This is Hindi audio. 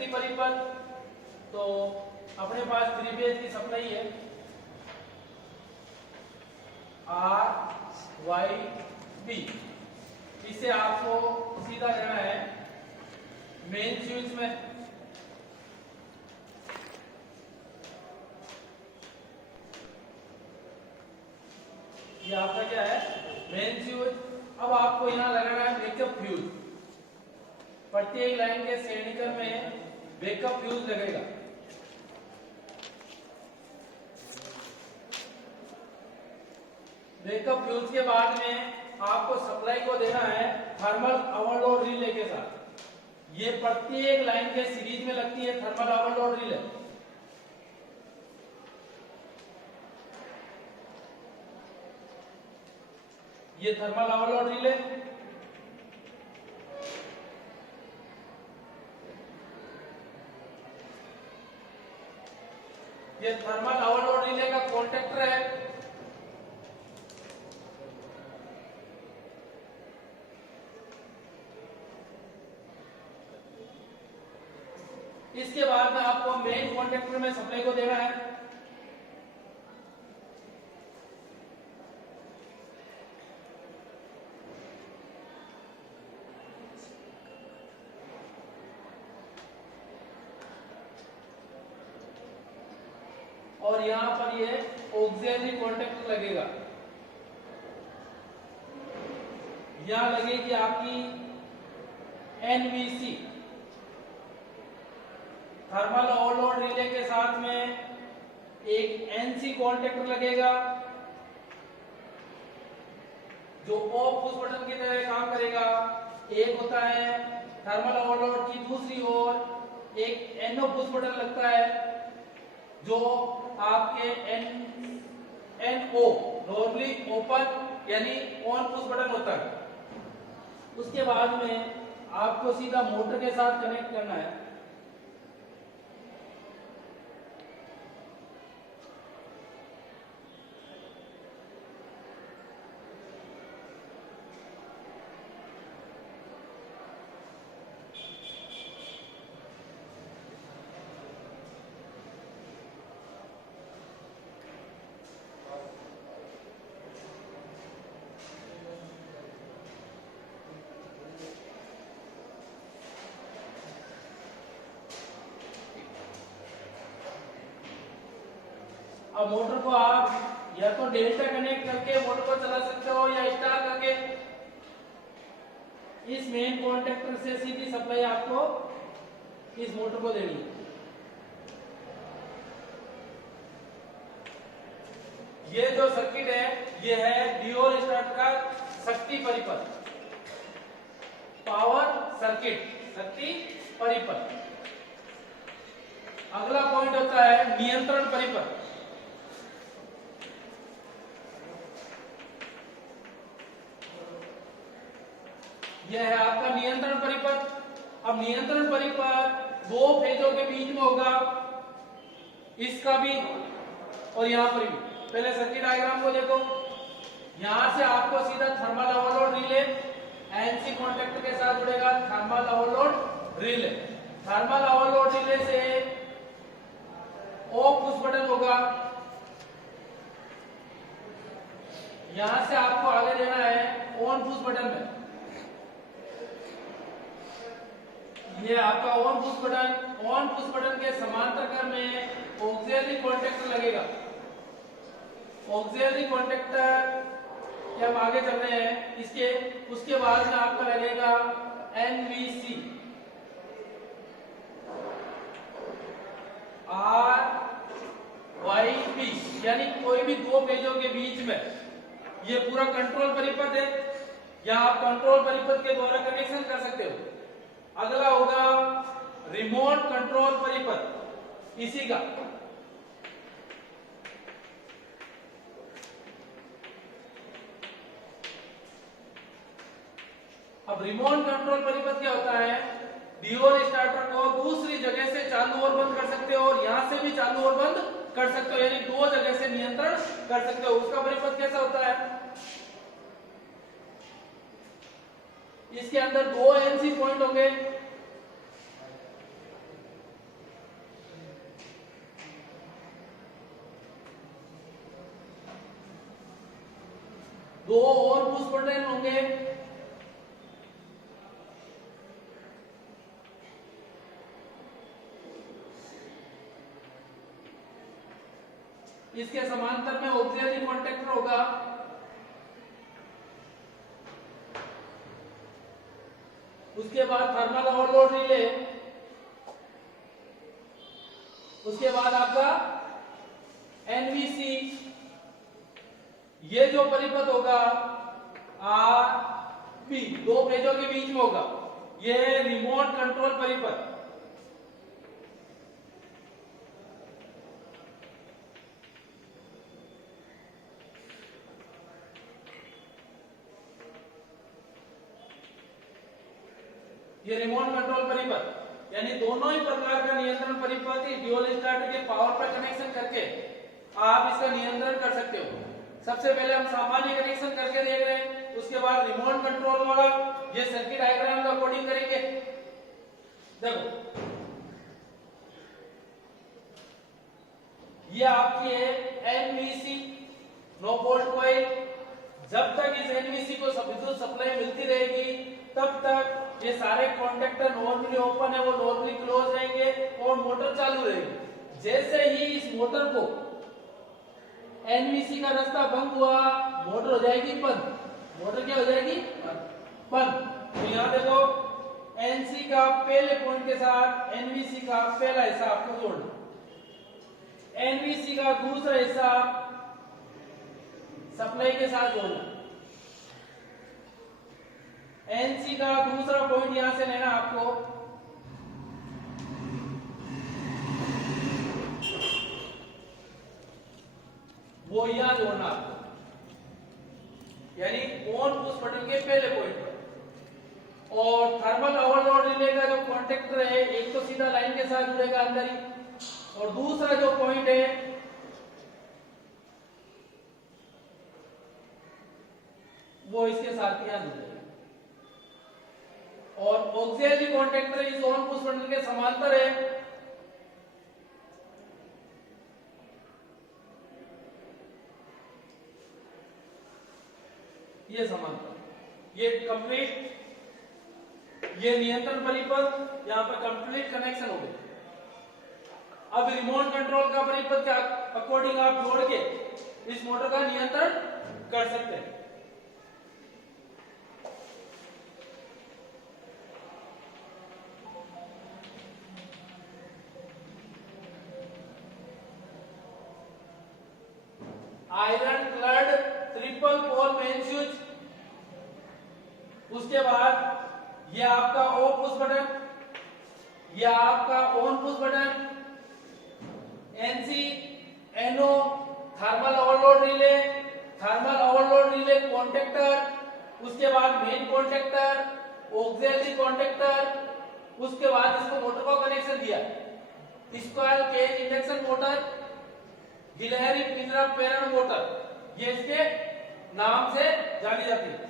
शक्ति परिपथ। तो अपने पास 3 फेज की सप्लाई है RYB। इसे आपको सीधा लेना है मेन स्विच में। ये आपका क्या है मेन स्विच। अब आपको यहां लगाना है बैकअप फ्यूज। प्रत्येक लाइन के सेंडिकर में बैकअप फ्यूज लगेगा। बैकअप फ्यूज के बाद में आपको सप्लाई को देना है थर्मल ओवरलोड रिले के साथ। ये प्रत्येक लाइन के सीरीज में लगती है थर्मल ओवरलोड रिले। ये थर्मल ओवरलोड रिले ये थर्मल ओवरलोड रिले का कॉन्टेक्टर है। इसके बाद में आपको मेन कॉन्टेक्टर में सप्लाई को देना है। और यहां पर ये ऑक्सिलरी कॉन्टेक्टर लगेगा। यहां लगेगी आपकी NVC थर्मल ओवरलोड रिले के साथ में एक NC कॉन्टेक्टर लगेगा जो ऑफ पुश बटन की तरह काम करेगा। एक होता है थर्मल ओवरलोड की दूसरी ओर एक NO पुश बटन लगता है जो आपके NO नॉर्मली ओपन यानी ऑन पुश बटन होता है। उसके बाद में आपको सीधा मोटर के साथ कनेक्ट करना है। अब मोटर को आप या तो डेल्टा कनेक्ट करके मोटर को चला सकते हो या स्टार करके। इस मेन कॉन्टेक्टर से सीधी सप्लाई आपको इस मोटर को देनी है। ये जो सर्किट है ये है ड्यूल स्टार्टर का शक्ति परिपथ, पावर सर्किट, शक्ति परिपथ। अगला पॉइंट होता है नियंत्रण परिपथ। यह है आपका नियंत्रण परिपथ। अब नियंत्रण परिपथ 2 फेजों के बीच में होगा, इसका भी और यहां पर भी। पहले सर्किट डायग्राम को देखो। यहां से आपको सीधा thermal overload relay NC contactor के साथ जुड़ेगा। Thermal overload relay, thermal overload relay से ऑफ पुश बटन होगा। यहां से आपको आगे देना है ऑन पुश बटन में। ये आपका on push button, on push button के समांतर क्रम में ऑक्सिलरी कॉन्टेक्टर लगेगा। ऑक्सिलरी कॉन्टेक्टर के हम आगे चल रहे हैं। उसके बाद में आपका लगेगा NVC RYB, यानी कोई भी 2 पेजों के बीच में। ये पूरा कंट्रोल परिपथ है। यहां आप कंट्रोल परिपथ के द्वारा कनेक्शन कर सकते हो। अगला होगा रिमोट कंट्रोल परिपथ, इसी का। अब रिमोट कंट्रोल परिपथ क्या होता है? ड्यूल स्टार्टर को दूसरी जगह से चालू और बंद कर सकते हो और यहां से भी चालू और बंद कर सकते हो, यानी 2 जगह से नियंत्रण कर सकते हो। उसका परिपथ कैसा होता है? इसके अंदर 2 NC पॉइंट होंगे। दो और पुश बटन होंगे, इसके समांतर में ऑक्सिलरी कॉन्टैक्टर होगा, उसके बाद थर्मल ओवरलोड रिले, उसके बाद आपका एनवीसी। ये जो परिपथ होगा आर पी, दो पेजों के बीच में होगा, ये रिमोट कंट्रोल परिपथ। ये रिमोट कंट्रोल परिपथ यानी दोनों ही प्रकार का नियंत्रण परिपथ ड्यूल स्टार्टर के पावर पर कनेक्शन करके आप इसका नियंत्रण कर सकते हो। सबसे पहले हम सामान्य कनेक्शन करके देख रहे हैं, उसके बाद रिमोट कंट्रोल वाला ये सर्किट डायग्राम का कोडिंग करेंगे। देखो ये आपकी है एनवीसी नो वोल्ट कॉइल। जब तक इस एनवीसी को विद्युत सप्लाई मिलती रहेगी तब तक ये सारे कॉन्टेक्टर नॉर्मली ओपन है वो नॉर्मली क्लोज रहेंगे और मोटर चालू रहेगी। जैसे ही इस मोटर को एनवीसी का रास्ता बंद हुआ, मोटर हो जाएगी बंद। मोटर क्या हो जाएगी? बंद। तो यहाँ देखो एनसी का पहले पॉइंट के साथ एनवीसी का पहला हिस्सा आपको जोड़ना, एनवीसी का दूसरा हिस्सा सप्लाई के साथ जोड़ना, एनसी का दूसरा पॉइंट यहां से लेना आपको, वो यहां जोड़ना आपको, यानी ऑन पुश बटन के पहले पॉइंट पर। और थर्मल ओवरलोड रिले का जो कॉन्टेक्टर है एक तो सीधा लाइन के साथ जुड़ेगा अंदर ही, और दूसरा जो पॉइंट है वो इसके साथ यहां जुड़ेगा। और ऑक्सिलरी कॉन्टेक्टर इस ऑन पुश बटन के समांतर है, ये समांतर, ये कंप्लीट, ये नियंत्रण परिपथ यहां पर कंप्लीट कनेक्शन हो गया। अब रिमोट कंट्रोल का परिपथ के अकॉर्डिंग आप जोड़ के इस मोटर का नियंत्रण कर सकते हैं। Ironclad triple pole main switch, उसके बाद ये आपका ऑफ पुश बटन, ये आपका on push button, NC NO thermal overload relay, thermal overload relay contactor, उसके बाद मेन कॉन्टेक्टर, ऑक्सिलरी कॉन्टेक्टर, उसके बाद इसको मोटर को कनेक्शन दिया, स्क्वायर केज इंडक्शन मोटर, गिलहरी पिंजरा प्रेरण मोटर, ये इसके नाम से जानी जाती है।